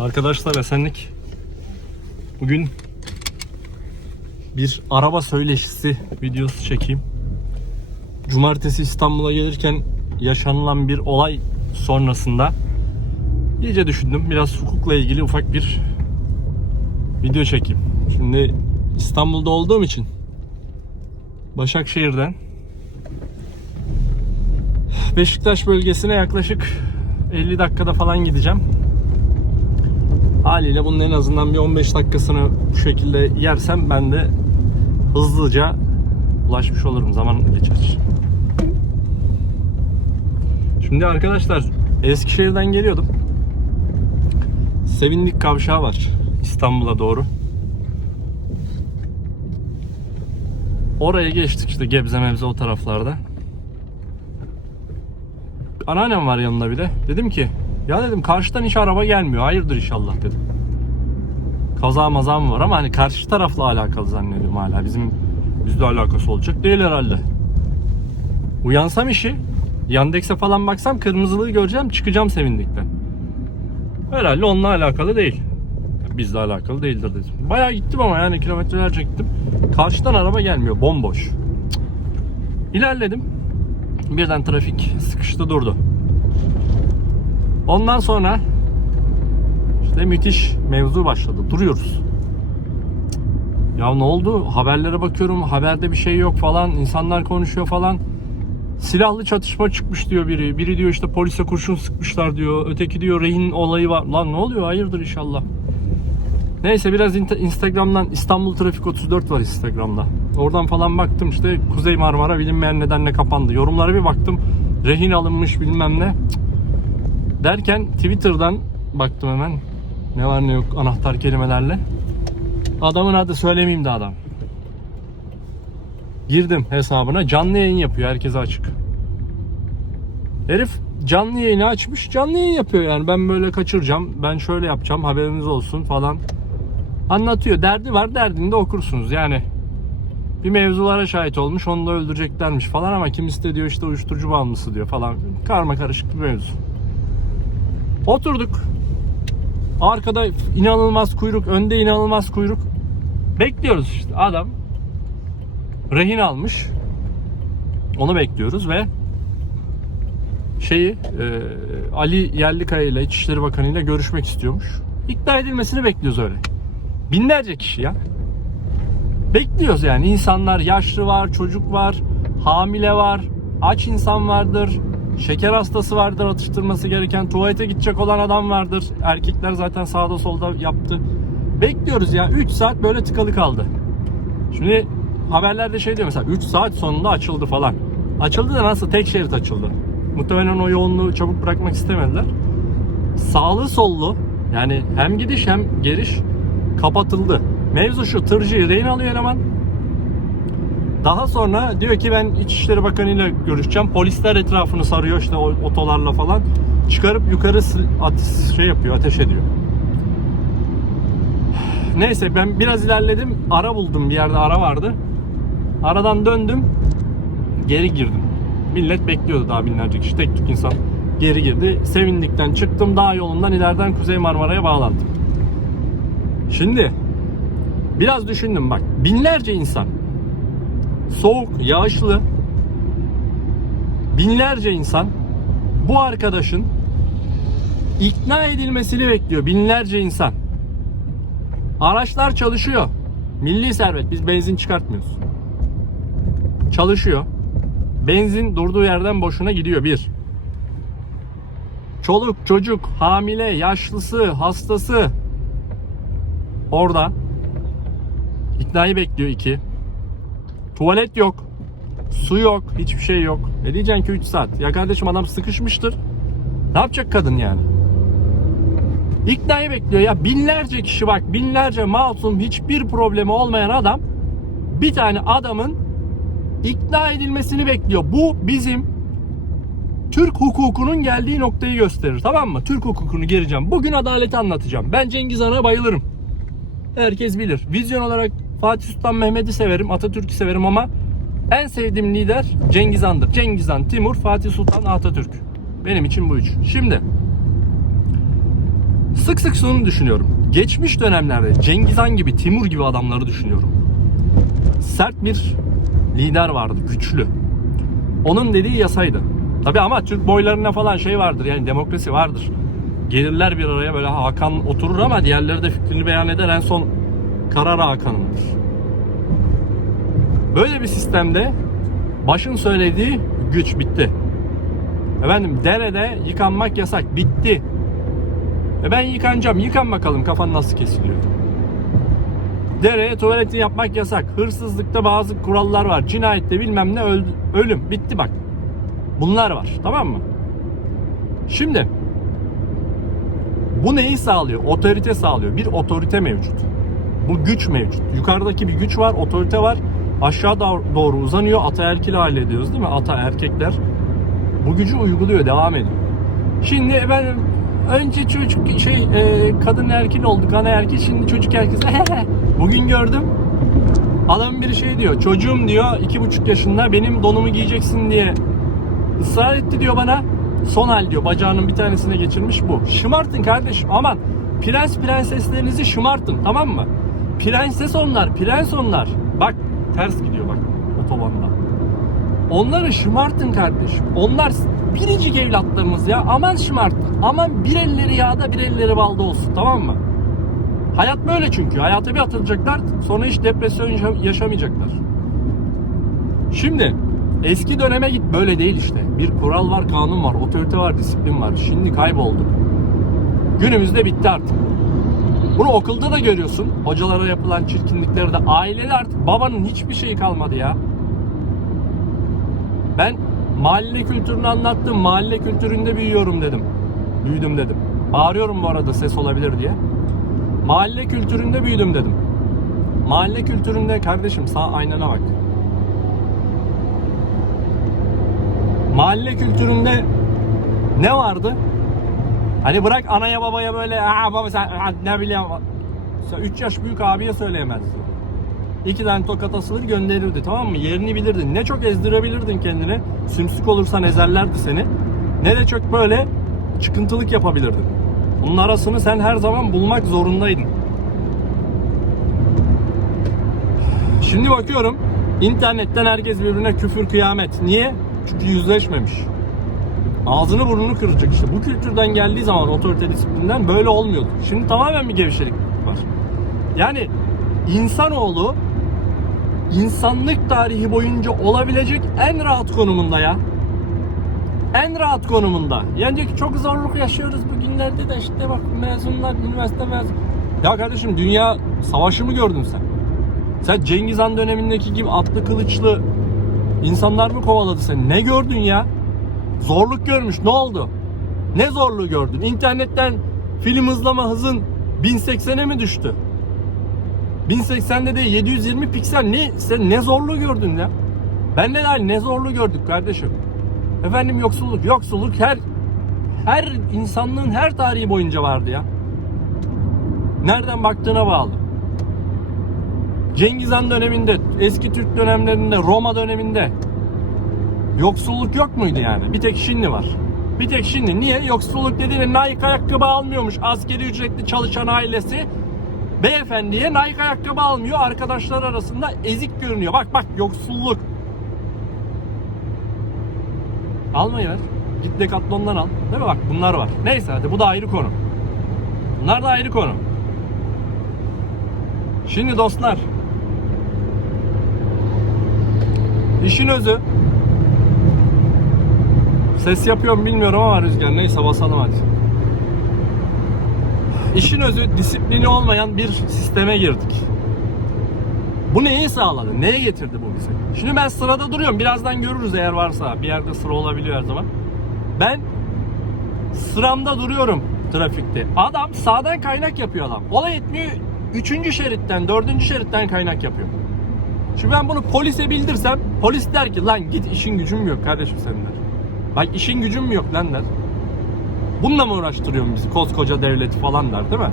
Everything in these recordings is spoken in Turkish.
Arkadaşlar Esenlik Bugün bir araba söyleşisi videosu çekeyim. Cumartesi İstanbul'a gelirken yaşanılan bir olay sonrasında iyice düşündüm. Biraz hukukla ilgili ufak bir video çekeyim. Şimdi İstanbul'da olduğum için Başakşehir'den Beşiktaş bölgesine yaklaşık 50 dakikada falan gideceğim. Haliyle bunun en azından bir 15 dakikasını bu şekilde yersem ben de hızlıca ulaşmış olurum. Zaman geçer. Şimdi arkadaşlar Eskişehir'den geliyordum. Sevindik kavşağı var İstanbul'a doğru. Oraya geçtik işte Gebze Mevze o taraflarda. Anneannem var yanında bir de. Dedim ki ya dedim karşıdan hiç araba gelmiyor. Hayırdır inşallah dedim. Kaza maza mı var ama hani karşı tarafla alakalı zannediyorum hala. Bizim bizle alakası olacak değil herhalde. Uyansam işi Yandex'e falan baksam kırmızılığı göreceğim çıkacağım sevindikten. Herhalde onunla alakalı değil. Bizle alakalı değildir dedim. Bayağı gittim ama yani kilometrelerce gittim. Karşıdan araba gelmiyor bomboş. İlerledim. Birden trafik sıkıştı durdu. Ondan sonra işte müthiş mevzu başladı. Duruyoruz. Ya ne oldu? Haberlere bakıyorum. Haberde bir şey yok falan. İnsanlar konuşuyor falan. Silahlı çatışma çıkmış diyor biri. Biri diyor işte polise kurşun sıkmışlar diyor. Öteki diyor rehin olayı var. Lan ne oluyor? Hayırdır inşallah. Neyse biraz Instagram'dan İstanbul Trafik 34 var Instagram'da. Oradan falan baktım işte Kuzey Marmara bilinmeyen nedenle kapandı. Yorumlara bir baktım. Rehin alınmış bilmem ne. Cık. Derken Twitter'dan baktım hemen. Ne var ne yok anahtar kelimelerle. Adamın adı söylemeyeyim de adam. Girdim hesabına canlı yayın yapıyor herkese açık. Herif canlı yayını açmış canlı yayın yapıyor yani ben böyle kaçıracağım ben şöyle yapacağım haberiniz olsun falan. Anlatıyor derdi var derdini de okursunuz yani. Bir mevzulara şahit olmuş onu da öldüreceklermiş falan ama kimisi de diyor işte uyuşturucu bağımlısı diyor falan. Karma karışık bir mevzu. Oturduk. Arkada inanılmaz kuyruk, önde inanılmaz kuyruk. Bekliyoruz işte adam rehin almış. Onu bekliyoruz ve şeyi e, Ali Yerlikaya ile İçişleri Bakanı ile görüşmek istiyormuş. İkna edilmesini bekliyoruz öyle. Binlerce kişi ya. Bekliyoruz yani insanlar yaşlı var, çocuk var, hamile var, aç insan vardır, şeker hastası vardır atıştırması gereken, tuvalete gidecek olan adam vardır. Erkekler zaten sağda solda yaptı. Bekliyoruz ya 3 saat böyle tıkalı kaldı. Şimdi haberlerde şey diyor mesela 3 saat sonunda açıldı falan. Açıldı da nasıl? Tek şerit açıldı. Muhtemelen o yoğunluğu çabuk bırakmak istemediler. Sağlı sollu yani hem gidiş hem geliş kapatıldı. Mevzu şu tırcıyı rehin alıyor eleman. Daha sonra diyor ki ben İçişleri Bakanı ile görüşeceğim. Polisler etrafını sarıyor işte otolarla falan. Çıkarıp yukarı at- şey yapıyor, ateş ediyor. Neyse ben biraz ilerledim. Ara buldum bir yerde ara vardı. Aradan döndüm. Geri girdim. Millet bekliyordu daha binlerce kişi. Tek tük insan geri girdi. Sevindikten çıktım. Dağ yolundan ileriden Kuzey Marmara'ya bağlandım. Şimdi biraz düşündüm bak. Binlerce insan. Soğuk, yağışlı. Binlerce insan bu arkadaşın ikna edilmesini bekliyor. Binlerce insan. Araçlar çalışıyor. Milli servet. Biz benzin çıkartmıyoruz. Çalışıyor. Benzin durduğu yerden boşuna gidiyor bir. Çoluk, çocuk, hamile, yaşlısı, hastası orada. İknayı bekliyor iki. Tuvalet yok. Su yok. Hiçbir şey yok. E diyeceksin ki 3 saat. Ya kardeşim adam sıkışmıştır. Ne yapacak kadın yani? İknayı bekliyor ya binlerce kişi bak binlerce masum hiçbir problemi olmayan adam bir tane adamın ikna edilmesini bekliyor. Bu bizim Türk hukukunun geldiği noktayı gösterir tamam mı? Türk hukukunu geleceğim. Bugün adaleti anlatacağım. Ben Cengiz Han'a bayılırım. Herkes bilir. Vizyon olarak Fatih Sultan Mehmet'i severim, Atatürk'ü severim ama en sevdiğim lider Cengiz Han'dır. Cengiz Han, Timur, Fatih Sultan, Atatürk. Benim için bu üç. Şimdi Sık sık şunu düşünüyorum. Geçmiş dönemlerde Cengiz Han gibi, Timur gibi adamları düşünüyorum. Sert bir lider vardı, güçlü. Onun dediği yasaydı. Tabi ama Türk boylarına falan şey vardır yani demokrasi vardır. Gelirler bir araya böyle Hakan oturur ama diğerleri de fikrini beyan eder. En son karar Hakan'ındır. Böyle bir sistemde başın söylediği güç bitti. Efendim derede yıkanmak yasak. Bitti. E ben yıkanacağım. Yıkan bakalım kafan nasıl kesiliyor. Dereye tuvaleti yapmak yasak. Hırsızlıkta bazı kurallar var. Cinayette bilmem ne öldü, ölüm. Bitti bak. Bunlar var. Tamam mı? Şimdi bu neyi sağlıyor? Otorite sağlıyor. Bir otorite mevcut. Bu güç mevcut. Yukarıdaki bir güç var, otorite var. Aşağı doğ- doğru uzanıyor. Ataerkil hale ediyoruz değil mi? Ata erkekler bu gücü uyguluyor, devam ediyor. Şimdi efendim önce çocuk şey e, kadın erkek olduk, ana erkek şimdi çocuk erkek. Bugün gördüm. Adam bir şey diyor. Çocuğum diyor iki buçuk yaşında benim donumu giyeceksin diye ısrar etti diyor bana. Son hal diyor. Bacağının bir tanesine geçirmiş bu. Şımartın kardeşim. Aman. Prens prenseslerinizi şımartın. Tamam mı? Prenses onlar. Prens onlar. Bak ters gidiyor bak otobanda. Onları şımartın kardeşim. Onlar biricik evlatlarımız ya. Aman şımartın. Aman bir elleri yağda bir elleri balda olsun. Tamam mı? Hayat böyle çünkü. Hayata bir atılacaklar. Sonra hiç depresyon yaşa- yaşamayacaklar. Şimdi eski döneme git böyle değil işte. Bir kural var, kanun var, otorite var, disiplin var. Şimdi kayboldu. Günümüzde bitti artık. Bunu okulda da görüyorsun. Hocalara yapılan çirkinlikleri de ailede artık babanın hiçbir şeyi kalmadı ya. Ben mahalle kültürünü anlattım. Mahalle kültüründe büyüyorum dedim. Büyüdüm dedim. Bağırıyorum bu arada ses olabilir diye. Mahalle kültüründe büyüdüm dedim. Mahalle kültüründe kardeşim sağ aynana bak. Mahalle kültüründe ne vardı? Hani bırak anaya babaya böyle Aa, baba sen aa, ne bileyim 3 yaş büyük abiye söyleyemezdi. İki tane tokat asılır gönderirdi tamam mı? Yerini bilirdin. Ne çok ezdirebilirdin kendini. Sümsük olursan ezerlerdi seni. Ne de çok böyle çıkıntılık yapabilirdin. Bunun arasını sen her zaman bulmak zorundaydın. Şimdi bakıyorum internetten herkes birbirine küfür kıyamet. Niye? Çünkü yüzleşmemiş. Ağzını burnunu kıracak işte. Bu kültürden geldiği zaman otorite disiplinden böyle olmuyordu. Şimdi tamamen bir gevşelik var. Yani insanoğlu insanlık tarihi boyunca olabilecek en rahat konumunda ya. En rahat konumunda. Yani ki çok zorluk yaşıyoruz bugünlerde de işte bak mezunlar, üniversite mezun. Ya kardeşim dünya savaşı mı gördün sen? Sen Cengiz Han dönemindeki gibi atlı kılıçlı insanlar mı kovaladı seni? Ne gördün ya? Zorluk görmüş. Ne oldu? Ne zorluğu gördün? İnternetten film hızlama hızın 1080'e mi düştü? 1080'de de 720 piksel ne sen ne zorluğu gördün ya? Ben de dahil ne zorluğu gördük kardeşim. Efendim yoksulluk, yoksulluk her her insanlığın her tarihi boyunca vardı ya. Nereden baktığına bağlı. Cengiz Han döneminde, eski Türk dönemlerinde, Roma döneminde yoksulluk yok muydu yani? Bir tek şimdi var. Bir tek şimdi. Niye? Yoksulluk dediğinde Nike ayakkabı almıyormuş askeri ücretli çalışan ailesi. Beyefendiye Nike ayakkabı almıyor. Arkadaşlar arasında ezik görünüyor. Bak bak yoksulluk. Almayı ver. Git Decathlon'dan al. Değil mi? Bak bunlar var. Neyse hadi bu da ayrı konu. Bunlar da ayrı konu. Şimdi dostlar. İşin özü. Ses yapıyorum bilmiyorum ama Rüzgar neyse basalım hadi. İşin özü disiplini olmayan bir sisteme girdik. Bu neyi sağladı? Neye getirdi bu bizi? Şimdi ben sırada duruyorum. Birazdan görürüz eğer varsa. Bir yerde sıra olabiliyor her zaman. Ben sıramda duruyorum trafikte. Adam sağdan kaynak yapıyor adam. Olay etmiyor. Üçüncü şeritten, dördüncü şeritten kaynak yapıyor. Şimdi ben bunu polise bildirsem polis der ki lan git işin gücün yok kardeşim senin der. Bak işin gücün mü yok lan der. Bununla mı uğraştırıyorsun bizi koskoca devleti falan der değil mi?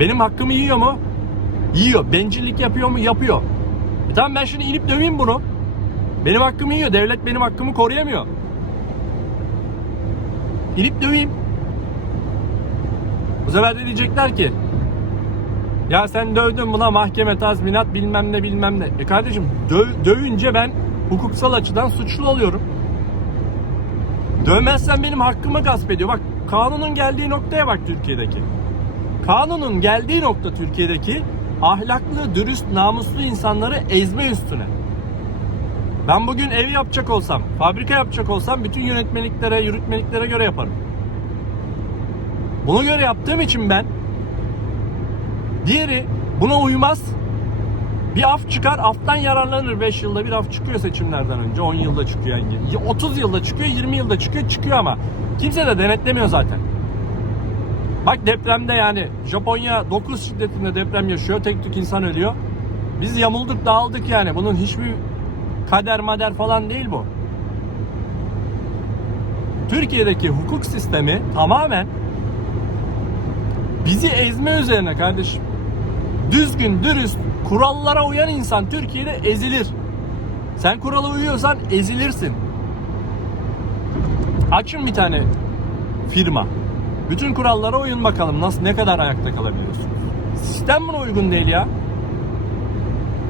Benim hakkımı yiyor mu? Yiyor. Bencillik yapıyor mu? Yapıyor. E tamam ben şimdi inip döveyim bunu. Benim hakkımı yiyor. Devlet benim hakkımı koruyamıyor. İnip döveyim. Bu sefer de diyecekler ki ya sen dövdün buna mahkeme tazminat bilmem ne bilmem ne. E kardeşim dö- dövünce ben hukuksal açıdan suçlu oluyorum. Dövmezsen benim hakkımı gasp ediyor. Bak kanunun geldiği noktaya bak Türkiye'deki. Kanunun geldiği nokta Türkiye'deki ahlaklı, dürüst, namuslu insanları ezme üstüne. Ben bugün ev yapacak olsam, fabrika yapacak olsam bütün yönetmeliklere, yürütmeliklere göre yaparım. Buna göre yaptığım için ben diğeri buna uymaz. Bir af çıkar, aftan yararlanır. 5 yılda bir af çıkıyor seçimlerden önce. 10 yılda çıkıyor. Yani 30 yılda çıkıyor, 20 yılda çıkıyor, çıkıyor ama kimse de denetlemiyor zaten. Bak depremde yani Japonya 9 şiddetinde deprem yaşıyor. Tek tük insan ölüyor. Biz yamulduk dağıldık yani. Bunun hiçbir kader mader falan değil bu. Türkiye'deki hukuk sistemi tamamen bizi ezme üzerine kardeşim. Düzgün, dürüst, kurallara uyan insan Türkiye'de ezilir. Sen kurala uyuyorsan ezilirsin. Açın bir tane firma. Bütün kurallara uyun bakalım nasıl ne kadar ayakta kalabiliyorsunuz. Sistem buna uygun değil ya.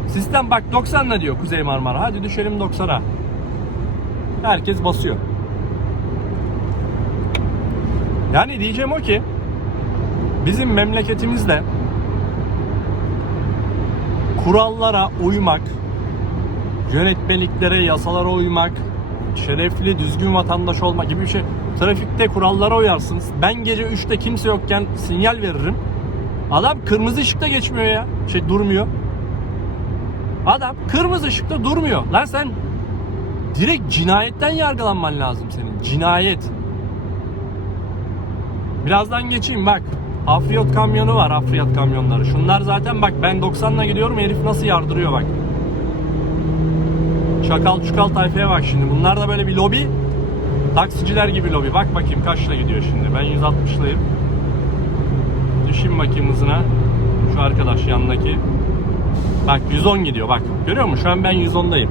Sistem bak 90'la diyor Kuzey Marmara. Hadi düşelim 90'a. Herkes basıyor. Yani diyeceğim o ki bizim memleketimizde kurallara uymak, yönetmeliklere, yasalara uymak, şerefli, düzgün vatandaş olmak gibi bir şey. Trafikte kurallara uyarsınız. Ben gece 3'te kimse yokken sinyal veririm. Adam kırmızı ışıkta geçmiyor ya. Şey durmuyor. Adam kırmızı ışıkta durmuyor. Lan sen direkt cinayetten yargılanman lazım senin. Cinayet. Birazdan geçeyim bak. Afriyot kamyonu var, Afriyot kamyonları. Şunlar zaten bak ben 90'la gidiyorum herif nasıl yardırıyor bak. Çakal çukal tayfaya bak şimdi. Bunlar da böyle bir lobi. Taksiciler gibi lobi. Bak bakayım kaçla gidiyor şimdi. Ben 160'layım. Düşeyim bakayım hızına. Şu arkadaş yanındaki. Bak 110 gidiyor bak. Görüyor musun? Şu an ben 110'dayım.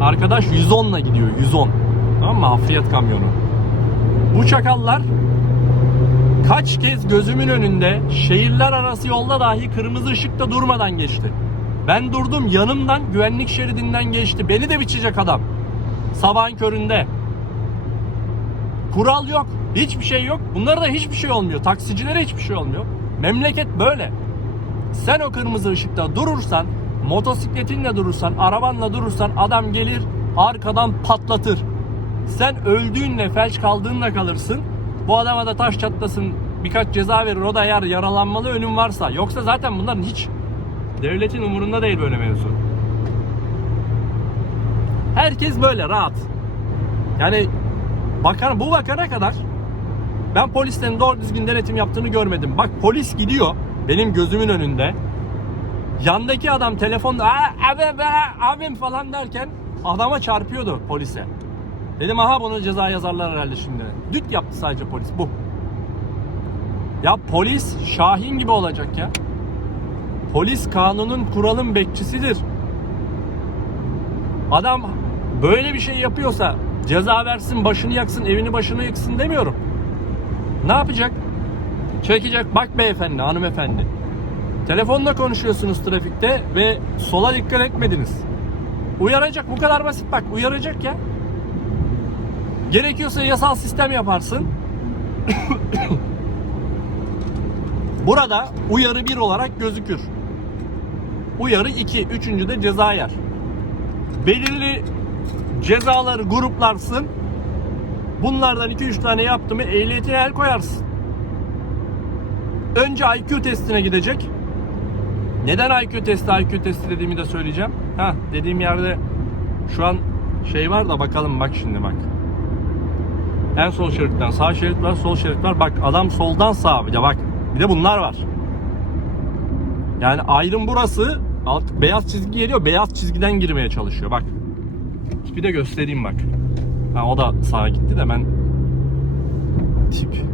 Arkadaş 110'la gidiyor. 110. Tamam mı? Hafriyat kamyonu. Bu çakallar kaç kez gözümün önünde şehirler arası yolda dahi kırmızı ışıkta durmadan geçti. Ben durdum yanımdan güvenlik şeridinden geçti. Beni de biçecek adam. Sabahın köründe. Kural yok. Hiçbir şey yok. Bunlara da hiçbir şey olmuyor. Taksicilere hiçbir şey olmuyor. Memleket böyle. Sen o kırmızı ışıkta durursan, motosikletinle durursan, arabanla durursan adam gelir arkadan patlatır. Sen öldüğünle, felç kaldığınla kalırsın. Bu adama da taş çatlasın, birkaç ceza verir. O da eğer yaralanmalı önüm varsa. Yoksa zaten bunların hiç devletin umurunda değil böyle mevzu. Herkes böyle rahat. Yani bakan bu bakana kadar ben polislerin doğru düzgün denetim yaptığını görmedim. Bak polis gidiyor benim gözümün önünde. Yandaki adam telefonda "Aa, abi abim falan derken adama çarpıyordu polise. Dedim aha bunu ceza yazarlar herhalde şimdi. Düt yaptı sadece polis bu. Ya polis Şahin gibi olacak ya. Polis kanunun kuralın bekçisidir. Adam böyle bir şey yapıyorsa ceza versin, başını yaksın, evini başını yaksın demiyorum. Ne yapacak? Çekecek. Bak beyefendi, hanımefendi. Telefonla konuşuyorsunuz trafikte ve sola dikkat etmediniz. Uyaracak. Bu kadar basit bak. Uyaracak ya. Gerekiyorsa yasal sistem yaparsın. Burada uyarı bir olarak gözükür. Uyarı 2, üçüncü de ceza yer. Belirli cezaları gruplarsın. Bunlardan 2-3 tane yaptı mı ehliyetine el koyarsın. Önce IQ testine gidecek. Neden IQ testi IQ testi dediğimi de söyleyeceğim. Ha dediğim yerde şu an şey var da bakalım bak şimdi bak. En sol şeritten sağ şerit var, sol şerit var. Bak adam soldan sağa bir de bak. Bir de bunlar var. Yani ayrım burası. Alt, beyaz çizgi geliyor. Beyaz çizgiden girmeye çalışıyor. Bak. Bir de göstereyim bak. Ha, o da sağa gitti de ben tip.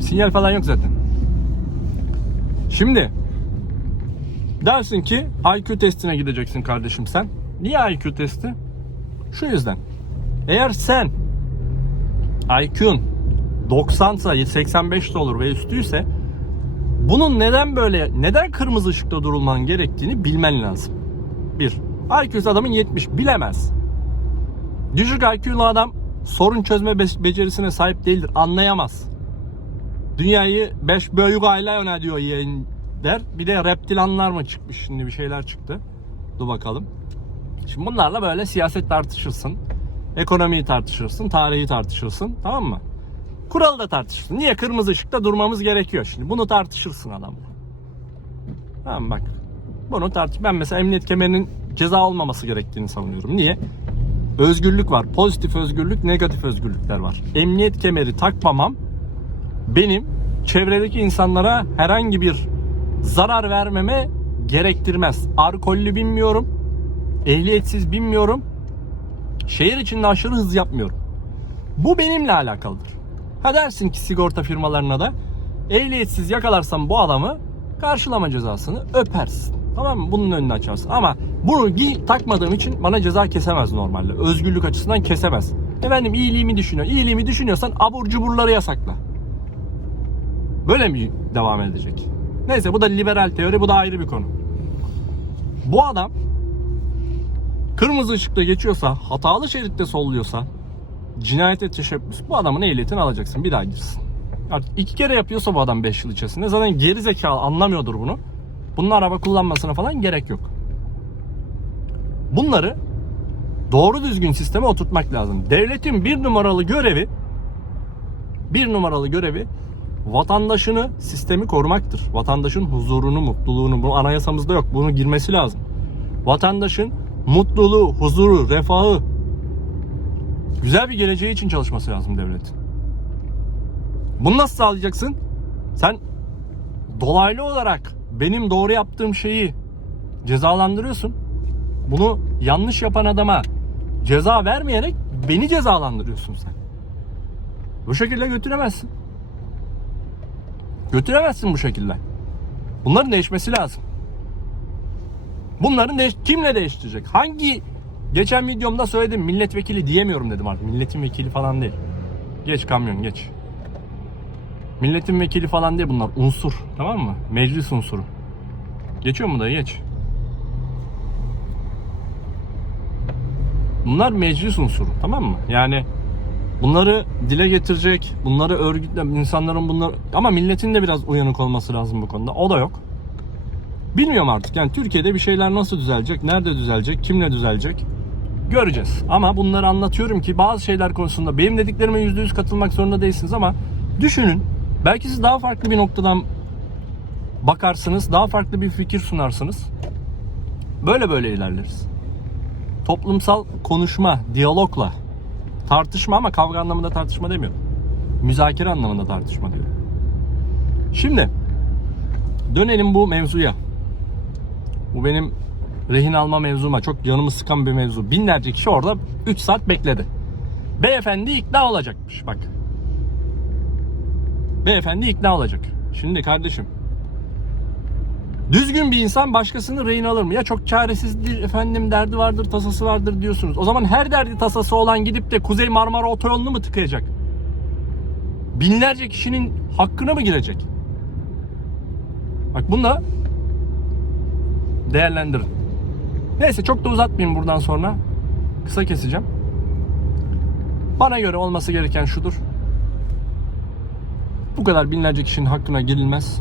Sinyal falan yok zaten. Şimdi dersin ki IQ testine gideceksin kardeşim sen. Niye IQ testi? Şu yüzden. Eğer sen IQ'un 90 ise 85 de olur ve üstüyse bunun neden böyle neden kırmızı ışıkta durulman gerektiğini bilmen lazım. Bir. IQ'su adamın 70 bilemez. Düşük IQ'lu adam sorun çözme be- becerisine sahip değildir. Anlayamaz. Dünyayı 5 büyük aile yönetiyor yeğen der. Bir de reptilanlar mı çıkmış şimdi bir şeyler çıktı. Dur bakalım. Şimdi bunlarla böyle siyaset tartışırsın. Ekonomiyi tartışırsın, tarihi tartışırsın. Tamam mı? Kuralı da tartışırsın. Niye kırmızı ışıkta durmamız gerekiyor şimdi? Bunu tartışırsın adamla. Tamam bak. Bunu tartış. Ben mesela emniyet kemerinin ceza olmaması gerektiğini savunuyorum. Niye? Özgürlük var. Pozitif özgürlük, negatif özgürlükler var. Emniyet kemeri takmamam benim çevredeki insanlara herhangi bir zarar vermeme gerektirmez. Alkollü binmiyorum. Ehliyetsiz binmiyorum. Şehir içinde aşırı hız yapmıyorum. Bu benimle alakalıdır. Ha dersin ki sigorta firmalarına da ehliyetsiz yakalarsan bu adamı karşılama cezasını öpersin. Tamam mı? Bunun önünü açarsın. Ama bunu giy, takmadığım için bana ceza kesemez normalde. Özgürlük açısından kesemez. Efendim iyiliğimi düşünüyor. İyiliğimi düşünüyorsan abur cuburları yasakla. Böyle mi devam edecek? Neyse bu da liberal teori bu da ayrı bir konu. Bu adam kırmızı ışıkta geçiyorsa, hatalı şeritte solluyorsa, cinayete teşebbüs bu adamın ehliyetini alacaksın bir daha girsin. Artık iki kere yapıyorsa bu adam 5 yıl içerisinde zaten geri zekalı anlamıyordur bunu. Bunun araba kullanmasına falan gerek yok. Bunları doğru düzgün sisteme oturtmak lazım. Devletin bir numaralı görevi bir numaralı görevi vatandaşını sistemi korumaktır. Vatandaşın huzurunu, mutluluğunu bu anayasamızda yok. Bunu girmesi lazım. Vatandaşın mutluluğu, huzuru, refahı güzel bir geleceği için çalışması lazım devletin. Bunu nasıl sağlayacaksın? Sen dolaylı olarak benim doğru yaptığım şeyi cezalandırıyorsun. Bunu yanlış yapan adama ceza vermeyerek beni cezalandırıyorsun sen. Bu şekilde götüremezsin. Götüremezsin bu şekilde. Bunların değişmesi lazım. Bunların değiş kimle değiştirecek? Hangi geçen videomda söyledim milletvekili diyemiyorum dedim artık. Milletin vekili falan değil. Geç kamyon geç. Milletin vekili falan değil bunlar. Unsur. Tamam mı? Meclis unsuru. Geçiyor mu da geç. Bunlar meclis unsuru. Tamam mı? Yani bunları dile getirecek, bunları örgütle insanların bunlar ama milletin de biraz uyanık olması lazım bu konuda. O da yok. Bilmiyorum artık. Yani Türkiye'de bir şeyler nasıl düzelecek, nerede düzelecek, kimle düzelecek göreceğiz. Ama bunları anlatıyorum ki bazı şeyler konusunda benim dediklerime %100 katılmak zorunda değilsiniz ama düşünün. Belki siz daha farklı bir noktadan bakarsınız, daha farklı bir fikir sunarsınız. Böyle böyle ilerleriz. Toplumsal konuşma, diyalogla tartışma ama kavga anlamında tartışma demiyorum. Müzakere anlamında tartışma diyorum. Şimdi dönelim bu mevzuya. Bu benim rehin alma mevzuma çok canımı sıkan bir mevzu. Binlerce kişi orada 3 saat bekledi. Beyefendi ikna olacakmış bak. Beyefendi ikna olacak. Şimdi kardeşim Düzgün bir insan başkasını rehin alır mı? Ya çok çaresizdir efendim derdi vardır tasası vardır diyorsunuz. O zaman her derdi tasası olan gidip de Kuzey Marmara Otoyolu'nu mu tıkayacak? Binlerce kişinin hakkına mı girecek? Bak bunu da değerlendirin. Neyse çok da uzatmayayım buradan sonra. Kısa keseceğim. Bana göre olması gereken şudur. Bu kadar binlerce kişinin hakkına girilmez.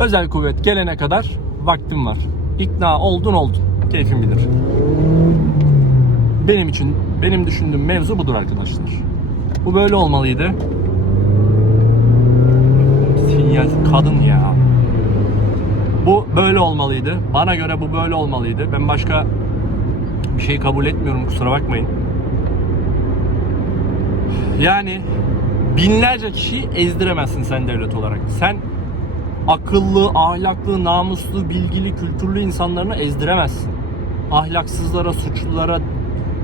Özel kuvvet gelene kadar vaktim var. İkna oldun oldun. Keyfin bilir. Benim için, benim düşündüğüm mevzu budur arkadaşlar. Bu böyle olmalıydı. Sinyal kadın ya. Bu böyle olmalıydı. Bana göre bu böyle olmalıydı. Ben başka bir şey kabul etmiyorum kusura bakmayın. Yani binlerce kişiyi ezdiremezsin sen devlet olarak. Sen akıllı, ahlaklı, namuslu, bilgili, kültürlü insanlarını ezdiremezsin. Ahlaksızlara, suçlulara,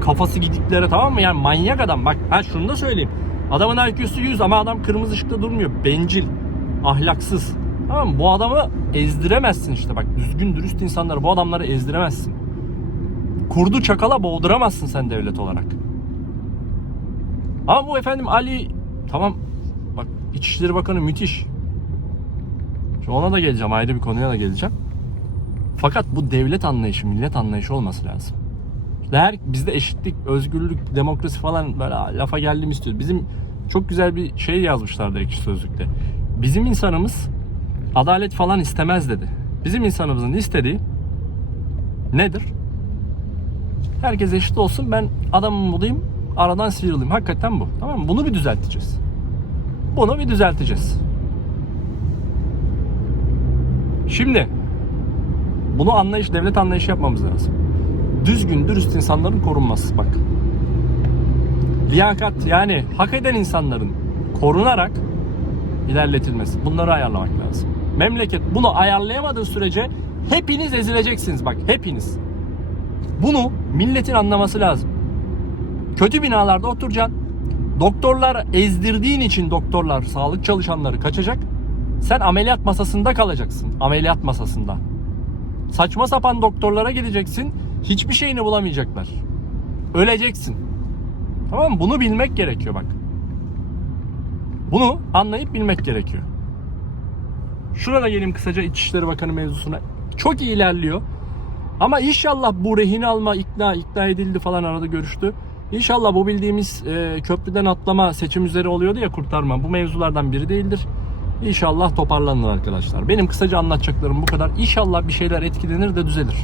kafası gidiklere tamam mı? Yani manyak adam. Bak ha şunu da söyleyeyim. Adamın IQ'su 100 ama adam kırmızı ışıkta durmuyor. Bencil, ahlaksız. Tamam? Bu adamı ezdiremezsin işte bak. Düzgün, dürüst insanları bu adamları ezdiremezsin. Kurdu çakala boğduramazsın sen devlet olarak. Ama bu efendim Ali tamam bak İçişleri Bakanı müthiş. Şimdi ona da geleceğim ayrı bir konuya da geleceğim. Fakat bu devlet anlayışı, millet anlayışı olması lazım. Her bizde eşitlik, özgürlük, demokrasi falan böyle lafa geldim istiyoruz. Bizim çok güzel bir şey yazmışlardı ekşi sözlükte. Bizim insanımız adalet falan istemez dedi. Bizim insanımızın istediği nedir? Herkes eşit olsun ben adamım bulayım aradan sıyrılayım. Hakikaten bu. Tamam mı? Bunu bir düzelteceğiz. Bunu bir düzelteceğiz. Şimdi bunu anlayış, devlet anlayışı yapmamız lazım. Düzgün, dürüst insanların korunması bak. Liyakat yani hak eden insanların korunarak ilerletilmesi. Bunları ayarlamak lazım. Memleket bunu ayarlayamadığı sürece hepiniz ezileceksiniz bak hepiniz. Bunu milletin anlaması lazım. Kötü binalarda oturacaksın. Doktorlar ezdirdiğin için doktorlar, sağlık çalışanları kaçacak. Sen ameliyat masasında kalacaksın. Ameliyat masasında. Saçma sapan doktorlara gideceksin. Hiçbir şeyini bulamayacaklar. Öleceksin. Tamam mı? Bunu bilmek gerekiyor bak. Bunu anlayıp bilmek gerekiyor. Şurada geleyim kısaca İçişleri Bakanı mevzusuna. Çok iyi ilerliyor. Ama inşallah bu rehin alma ikna ikna edildi falan arada görüştü. İnşallah bu bildiğimiz e, köprüden atlama seçim üzeri oluyordu ya kurtarma. Bu mevzulardan biri değildir. İnşallah toparlanır arkadaşlar. Benim kısaca anlatacaklarım bu kadar. İnşallah bir şeyler etkilenir de düzelir.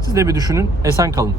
Siz de bir düşünün. Esen kalın.